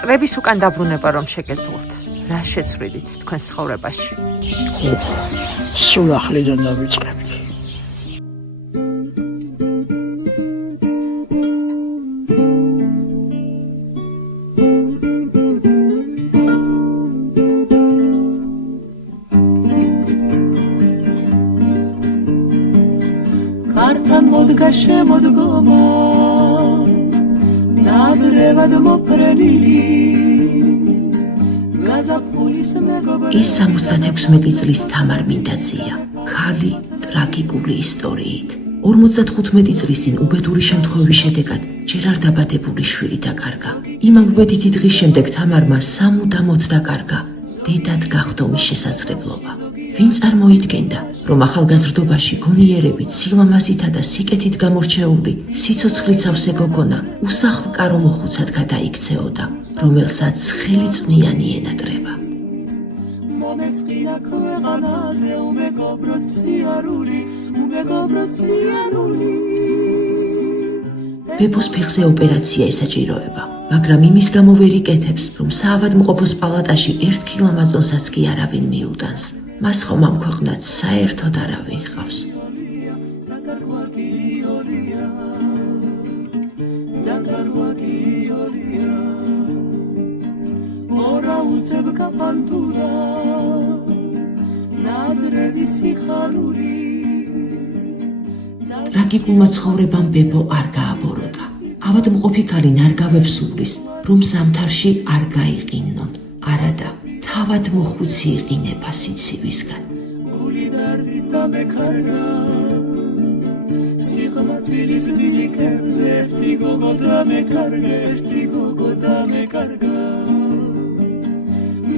წლების უკან დაბრუნება რომ შეგეძლოთ. რა შეცვლიდით თქვენ ცხოვრებაში? სულ ახლიდან დავიწყებთ. Kartan modga შემოდგომა ნადრევად მოფრენილი გაზაფხულის მეგობრები ის 76 წლის თამარ მინდაძია, ქალი ტრაგიკული ისტორიით. 55 წლის წინ უბედური შემთხვევის შედეგად ჯერ არ დაბადებული შვილი დაკარგა. იმავე დღის შემდეგ თამარმა სამუდამოდ დაკარგა დედად გახდომის შესაძლებლობა. ვინ წარმოიდგენდა, რომ ახალგაზრდობაში გონიერებით, სილამაზითა და სიკეთით გამორჩეული, სიცოცხლის ავსე გოგონა უსახლკარო მოხუცად გადაიქცეოდა, რომელსაც ხელიწვნიანი ენატრება. მომეწყინა ქვეყანაზე უმეგობრო ციარული ბებოს ფეხზე ოპერაცია ესაჭიროება, მაგრამ იმის გამო ვერ იკეთებს, რომ საავადმყოფოს პალატაში ერთ ქილამაზონსაც კი არავინ მიუდანს. მას ხომ ამ ქვეყნად საერთოდ არავინ ჰყავს. ტრაგიკულმა ცხოვრებამ ბებო არ გააბოროტა. ავადმყოფი ქალი ნარგავებს უვლის, რომ ზამთარში არ გაიყინონ, არადა თავად მოხუცი იყინება სიცივისგან.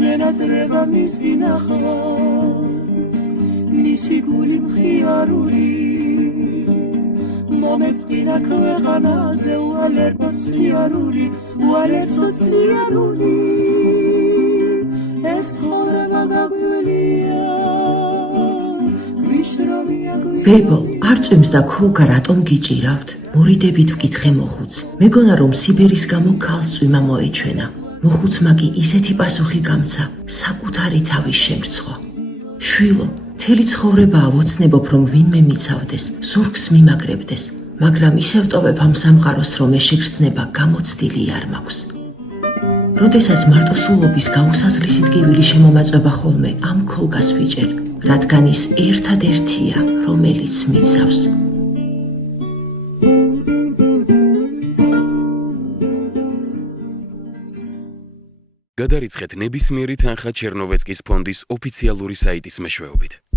მენატრება მის დინახა მისი გული მხიარული მომეწყინა ქვეყანაზე უალერტო ციარული ეს ცხოვრება გაგვილია ვიშრომია ბებო, არ წვიმს და ქოლგა რატომ გიჭირავთ? მორიდებით ვკითხე მოხუც. მეგონა რომ სიბერის გამო ქალს წვიმა მოეჩვენა. მოხუცმა კი ისეთი პასუხი გამცა, საკუთარი თავის შემრცხვა. შვილო, მთელი ცხოვრება ავოცნებობ, რომ ვინმე მიცავდეს, ზურგს მიმაგრებდეს, მაგრამ ისევ ტოვებ ამ სამყაროს, რომ ეს შეგრძნება გამოცდილი არ მაქვს. როდესაც მარტოსულობის გაუსაზღლისი ტკივილი შემომაწვება ხოლმე ამ ქოლგას ვიჭერ, რადგან ის ერთადერთია, რომელიც მიცავს. გადარიცხეთ ნებისმიერი თანხა ჩერნოვეცკის ფონდის ოფიციალური საიტის მეშვეობით.